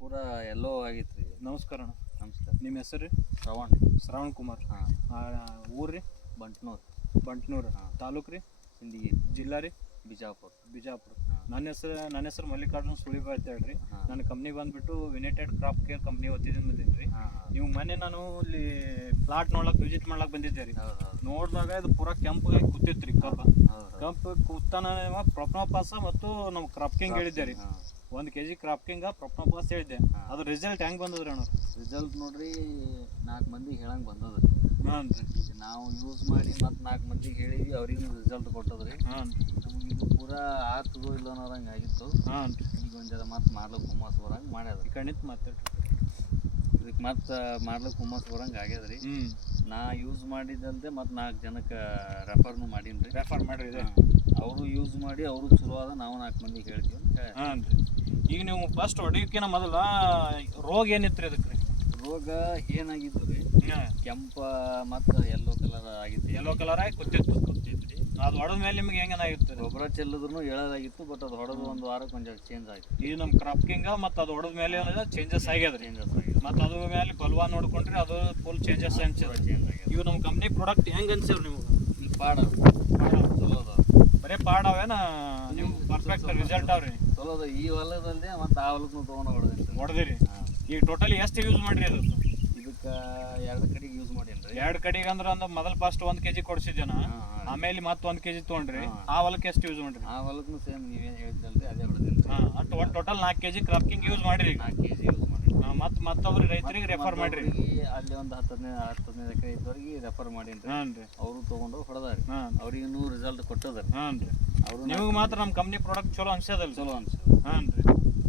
ಪೂರಾ ಎಲ್ಲೋ ಆಗಿತ್ತು ರೀ ನಮಸ್ಕಾರ ಅಣ್ಣ. ನಮಸ್ಕಾರ. ನಿಮ್ಮ ಹೆಸರು ರೀ? ಶ್ರವಣ್. ಶ್ರವಣ್ ಕುಮಾರ್. ಹಾಂ. ಊರು ರೀ? ಬಂಟ್ನೂರ್. ಬಂಟ್ನೂರು. ಹಾಂ. ತಾಲೂಕು ರೀ? ಸಿಂದಗಿ. ಜಿಲ್ಲಾ ರೀ? ಬಿಜಾಪುರ. ಬಿಜಾಪುರ. ನನ್ನ ಹೆಸರು ನನ್ನ ಹೆಸರು ಮಲ್ಲಿಕಾರ್ಜುನ್ ಸುಳಿಬಾ ಅಂತ ಹೇಳ್ರಿ. ನನ್ನ ಕಂಪ್ನಿ ಬಂದ್ಬಿಟ್ಟು ಯುನೈಟೆಡ್ ಕ್ರಾಪ್ ಕೇರ್ ಕಂಪ್ನಿ ಬಂದೀನಿ ರೀ. ನೀವು ಮೊನ್ನೆ ನಾನು ಇಲ್ಲಿ ಪ್ಲಾಟ್ ನೋಡ್ಲಕ್ ವಿಸಿಟ್ ಮಾಡ್ಲಕ್ಕೆ ಬಂದಿದ್ದೆ ರೀ. ನೋಡಿದಾಗ ಇದು ಪೂರಾ ಕೆಂಪಾಗಿ ಕೂತಿತ್ತು ರೀ ಕಬ್ಬ. ಹೌದು ಕೆಂಪು ಕೂತಾನ ಪಾಸ ಮತ್ತು ನಮ್ಮ ಕ್ರಾಪ್ ಕಿಂಗ್ ಹೇಳಿದ್ದೆ ರೀ. ಒಂದು ಕೆ ಜಿ ಕ್ರಾಪ್ ಕಿಂಗ ಪ್ರೊಪ್ನೋಪಾಸ್ ಹೇಳಿದ್ದೆ. ಅದು ರಿಸಲ್ಟ್ ಹೆಂಗ್ ಬಂದದ್ರಿ ಅಣ್ಣ? ರಿಸಲ್ಟ್ ನೋಡ್ರಿ ನಾಲ್ಕು ಮಂದಿಗೆ ಹೇಳಂಗೆ ಬಂದದ. ಹಾಂ ರೀ. ನಾವು ಯೂಸ್ ಮಾಡಿ ಮತ್ತು ನಾಲ್ಕು ಮಂದಿಗೆ ಹೇಳಿದ್ವಿ ಅವ್ರಿಗೂ ರಿಸಲ್ಟ್ ಕೊಟ್ಟದ್ರಿ. ಹಾಂ ನಮಗೆ ಇದು ಪೂರಾ ಆತದೋ ಇಲ್ಲ ಅನ್ನೋದಂಗೆ ಆಗಿತ್ತು. ಹಾಂ ಈಗ ಒಂದು ಜರ ಮತ್ತೆ ಮಾಡ್ಲಿಕ್ಕೆ ಹುಮ್ಮಸ್ ಬರಂಗೆ ಮಾಡ್ಯಾದ. ಕಣಿತ್ ಮಾತಾಡ್ರಿ. ಇದಕ್ಕೆ ಮತ್ತೆ ಮಾಡ್ಲಿಕ್ಕೆ ಹುಮ್ಮಸ್ ಬರಂಗೆ ಆಗ್ಯದ ರೀ ನಾ ಯೂಸ್ ಮಾಡಿದಂತೆ ಮತ್ತೆ ನಾಲ್ಕು ಜನಕ್ಕೆ ರೆಫರ್ನು ಮಾಡೀನಿ ರೀ ರೆಫರ್ ಮಾಡ್ರಿ. ಅವರು ಯೂಸ್ ಮಾಡಿ ಅವರು ಚಲೋ ಅದ ನಾವು ನಾಲ್ಕು ಮಂದಿಗೆ ಹೇಳ್ತೀವಿ ಅಂತ ಹೇಳಿ. ಹಾಂ ರೀ. ಈಗ ನೀವು ಫಸ್ಟ್ ಹೊಡಿಯೋಕ್ಕಿಂತ ಮೊದಲ ರೋಗ ಏನಿತ್ತು ರೀ ಅದಕ್ಕೆ ರೀ? ರೋಗ ಏನಾಗಿತ್ತು ರೀ? ಕೆಂಪ ಮತ್ತು ಯೆಲ್ಲೋ ಕಲರ್ ಆಗಿತ್ತು. ಯೆಲ್ಲೋ ಕಲರ್ ಆಗಿ ಕುತ್ತಿತ್ತು. ಕೂತಿತ್ತು ಅದು ಹೊಡೆದ ಮೇಲೆ ನಿಮ್ಗೆ ಹೆಂಗೇನಾಗಿತ್ತು ರೀ? ಗೊಬ್ಬರ ಚೆಲ್ಲಿದ್ರು ಹೇಳೋದಾಗಿತ್ತು ಬಟ್ ಅದು ಹೊಡೆದು ಒಂದು ವಾರಕ್ಕೆ ಒಂದು ಚೇಂಜ್ ಆಯ್ತು. ಈಗ ನಮ್ಮ ಕ್ರಾಪ್ ಕಿಂಗ ಮತ್ತು ಅದು ಹೊಡೆದ ಮೇಲೆ ಏನಿದೆ ಚೇಂಜಸ್ ಆಗ್ಯದ ಚೇಂಜಸ್ ಆಗಿತ್ತು ಮತ್ತು ಅದ್ರ ಮೇಲೆ ಬಲ್ವಾ ನೋಡ್ಕೊಂಡ್ರೆ ಅದು ಫುಲ್ ಚೇಂಜಸ್ ಅನ್ಸಿದ್ರೆ ಚೇಂಜ್ ಆಗಿದೆ ಇವು ನಮ್ಮ ಕಂಪ್ನಿ ಪ್ರಾಡಕ್ಟ್ ಹೆಂಗೆ ಅನ್ಸಿವ್ರಿ ನೀವು ಈಗ ಪಾಡ ಚಲೋ ಅದ ಬರೀ ಪಾಡವೇನ ಪರ್ಫೆಕ್ಟ್ ರಿಸಲ್ಟ್ ಅವ್ರಿ. ಚಲೋ ಅದ ಈ ಹೊಲದಲ್ಲದೆ ಮತ್ತು ಆ ಹೊಲಕ್ಕೂ ತೊಗೊಂಡು ಹೊಡೆದಿರಿ. ಹಾಂ. ಈಗ ಟೋಟಲಿ ಎಷ್ಟು ಯೂಸ್ ಮಾಡ್ರಿ ಅದು? ಇದಕ್ಕೆ ಎರಡು ಕಡೆಗೆ ಯೂಸ್ ಮಾಡೀನಿ ರೀ ಎರಡು ಕಡೆಗೆ ಅಂದ್ರೆ ಒಂದು ಮೊದಲು ಫಸ್ಟ್ ಒಂದು ಕೆಜಿ ಕೊಡ್ಸಿದ್ದೇನ ಆಮೇಲೆ ಮತ್ತೆ ಒಂದು ಕೆಜಿ ತೊಗೊಂಡ್ರಿ. ಆ ಹೊಲಕ್ಕೆ ಎಷ್ಟು ಯೂಸ್ ಮಾಡ್ರಿ? ಆ ಹೊಲಕ್ಕೂ ಸೇಮ್ ನೀವೇನು ಹೇಳಿದ್ರಲ್ರಿ ಅದೇ ಹೊಡೆದಿಲ್ಲ ಹಾಂ ಟೋಟಲ್ ನಾಲ್ಕು ಕೆಜಿ ಕ್ರಾಪ್ಕಿಂಗ್ ಯೂಸ್ ಮಾಡಿರಿ ಈಗ. ನಾಲ್ಕು ಕೆ ಜಿ ಯೂಸ್ ಮಾಡಿ ಮತ್ತೆ ಮತ್ತೊಬ್ರು ರೈತರಿಗೆ ರೆಫರ್ ಮಾಡ್ರಿ. ಅಲ್ಲಿ ಒಂದು ಹತ್ತು ಹದಿನೈದು ಹತ್ತು ಹದಿನೈದು ಎಕರೆ ಇದ್ದವ್ರಿಗೆ ರೆಫರ್ ಮಾಡೀನಿ ರೀ ಹಾಂ ರೀ. ಅವರು ತೊಗೊಂಡು ಹೊಡೆದಾರಿ. ಹಾಂ ಅವ್ರಿಗೆ ನೂರು ರಿಸಲ್ಟ್ ಕೊಟ್ಟದಾರಿ. ಹಾಂ ರೀ. ಅವರು ನಿಮಗೆ ಮಾತ್ರ ನಮ್ಮ ಕಂಪ್ನಿ ಪ್ರಾಡಕ್ಟ್ ಚಲೋ ಅನ್ಸದಲ್ಲ ಚಲೋ ಅನ್ಸ ಹಾಂ ರೀ.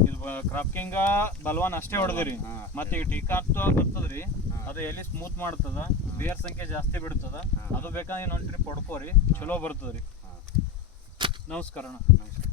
ಇದು ಕ್ರಾಪ್ಕಿಂಗ ಬಲ್ವಾನ್ ಅಷ್ಟೇ ಹೊಡೆದ್ರಿ. ಮತ್ತೆ ಈಗ ಟೀಕಾ ಅಂತ ಬರ್ತದ್ರಿ. ಅದು ಎಲ್ಲಿ ಸ್ಮೂತ್ ಮಾಡ್ತದ ಬೇರ್ ಸಂಖ್ಯೆ ಜಾಸ್ತಿ ಬಿಡ್ತದ. ಅದು ಬೇಕಾದ್ರೆ ಇನ್ನೊಂದು ಟ್ರಿಪ್ ಹೊಡ್ಕೋರಿ. ಚಲೋ ಬರ್ತದ್ರಿ. ನಮಸ್ಕಾರ ನಮಸ್ಕಾರ.